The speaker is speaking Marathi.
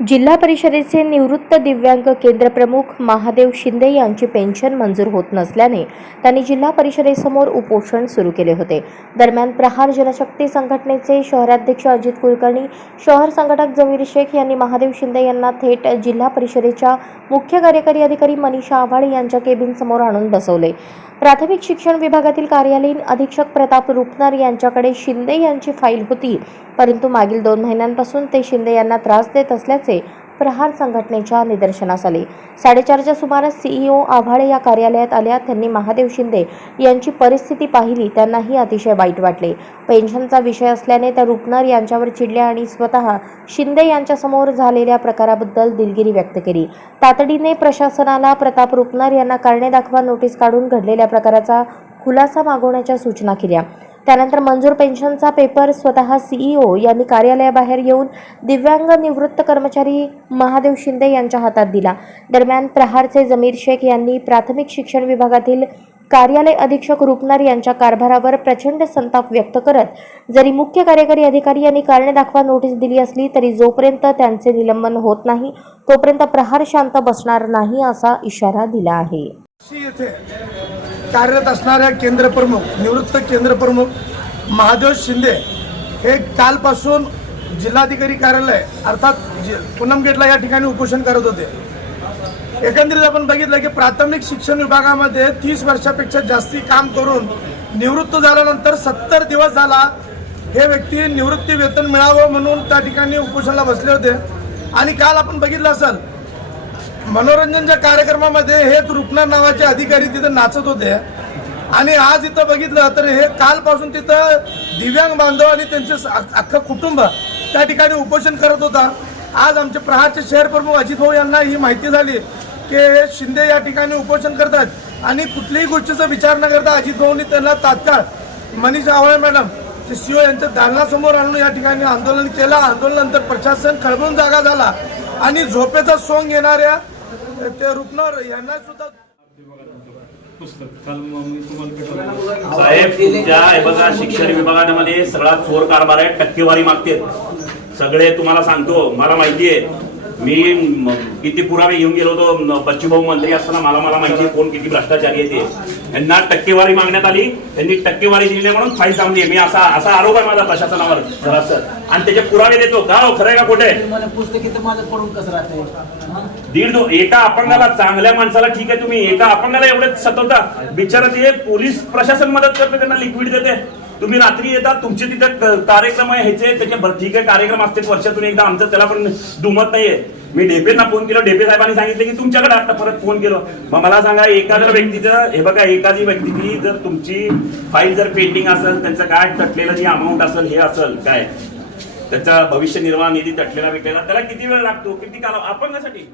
जिल्हा परिषदेचे निवृत्त दिव्यांग केंद्र प्रमुख महादेव शिंदे यांची पेन्शन मंजूर होत नसल्याने त्यांनी जिल्हा परिषदेसमोर उपोषण सुरू केले होते. दरम्यान प्रहार जनशक्ती संघटनेचे शहराध्यक्ष अजित कुलकर्णी शहर संघटक जमीर शेख यांनी महादेव शिंदे यांना थेट जिल्हा परिषदेच्या मुख्य कार्यकारी अधिकारी मनीषा आव्हाड यांच्या केबिनसमोर आणून बसवले. प्राथमिक शिक्षण विभागातील कार्यालयीन अधीक्षक प्रताप रुपनर यांच्याकडे शिंदे यांची फाईल होती. परंतु मागील दोन महिन्यांपासून ते शिंदे यांना त्रास देत असल्याचे प्रहार संघटनेच्या निदर्शनास आले. साडेचारच्या सुमारास सीईओ आव्हाळे या कार्यालयात आल्या. त्यांनी महादेव शिंदे यांची परिस्थिती पाहिली. त्यांनाही अतिशय वाईट वाटले. पेन्शनचा विषय असल्याने त्या रुपनर यांच्यावर चिडल्या आणि स्वतः शिंदे यांच्यासमोर झालेल्या प्रकाराबद्दल दिलगिरी व्यक्त केली. तातडीने प्रशासनाला प्रताप रुपनर यांना कारणे दाखवा नोटीस काढून घडलेल्या प्रकाराचा खुलासा मागवण्याच्या सूचना केल्या. त्यानंतर मंजूर पेन्शनचा पेपर स्वतः सीईओ यांनी कार्यालयाबाहेर येऊन दिव्यांग निवृत्त कर्मचारी महादेव शिंदे यांच्या हातात दिला. दरम्यान प्रहारचे जमीर शेख यांनी प्राथमिक शिक्षण विभागातील कार्यालय अधीक्षक रूपनार यांच्या कारभारावर प्रचंड संताप व्यक्त करत जरी मुख्य कार्यकारी अधिकारी यांनी कारणे दाखवा नोटीस दिली असली तरी जोपर्यंत त्यांचे निलंबन होत नाही तोपर्यंत प्रहार शांत बसणार नाही असा इशारा दिला आहे. येथे कार्यरत असणाऱ्या केंद्र प्रमुख निवृत्त केंद्र प्रमुख महादेव शिंदे हे कालपासून जिल्हाधिकारी कार्यालय अर्थात जि- पूनम गेटला या ठिकाणी उपोषण करत होते. एकंदरीत आपण बघितलं की प्राथमिक शिक्षण विभागामध्ये तीस वर्षापेक्षा जास्ती काम करून निवृत्त झाल्यानंतर सत्तर दिवस झाला हे व्यक्ती निवृत्ती वेतन मिळावं म्हणून त्या ठिकाणी उपोषणाला बसले होते. आणि काल आपण बघितलं असेल मनोरंजनच्या कार्यक्रमामध्ये हेच रुपना नावाचे अधिकारी तिथं नाचत होते. आणि आज इथं बघितलं तर हे कालपासून तिथं दिव्यांग बांधव आणि त्यांचे अख्खं कुटुंब त्या ठिकाणी उपोषण करत होता. आज आमचे प्रहारचे शहर प्रमुख अजित भाऊ यांना ही माहिती झाली की हे शिंदे या ठिकाणी उपोषण करतात. आणि कुठल्याही गोष्टीचा विचार न करता अजित भाऊनी त्यांना तात्काळ मनीष आवळे मॅडम ते सीओ यांच्या दालनासमोर आणून या ठिकाणी आंदोलन केलं. आंदोलनानंतर प्रशासन खळबळून जागा झाला. आणि झोपेचा सोंग घेणाऱ्या ते रुपनर यांना सुद्धा साहेब तुमच्या हे बघा शिक्षण विभागामध्ये सगळा चोर कारभार आहे टक्केवारी मागते सगळे तुम्हाला सांगतो मला माहिती आहे मी किती पुरावे घेऊन गेलो होतो बच्चूभाऊ मंत्री असताना मला मला माहिती आहे कोण किती भ्रष्टाचारी आहे ते. यांना टक्केवारी मागण्यात आली त्यांनी टक्केवारी दिली म्हणून फाईल थांबली. मी असा असा आरोप आहे माझा प्रशासनावर आणि त्याचे पुरावे देतो. का हो? खरंय का पडून कसं राहते? दीड दो एका अपंगाला चांगल्या माणसाला ठीक आहे तुम्ही. एका अपंगाला एवढे सतवता बिचारा ते पोलीस प्रशासन मदत करते त्यांना लिक्विड देते. तुम्ही रात्री येता तुमचे तिथे कार्यक्रम आहे ह्याचे त्याचे ठीक आहे कार्यक्रम असते वर्षातून एकदा आमचं त्याला पण दुमत नाहीये. मी डेपेंना फोन केलो डेपे साहेबांनी सांगितलं की तुमच्याकडे आता परत फोन केलो. मग मला सांगा एखाद्या व्यक्तीचं हे बघा एखादी व्यक्तीची जर तुमची फाईल जर पेंडिंग असेल त्यांचं काय तटलेलं जे अमाऊंट असेल हे असेल काय? त्याचा भविष्य निर्वाह निधी तटलेला विकलेला त्याला किती वेळ लागतो? किती काला अपंगासाठी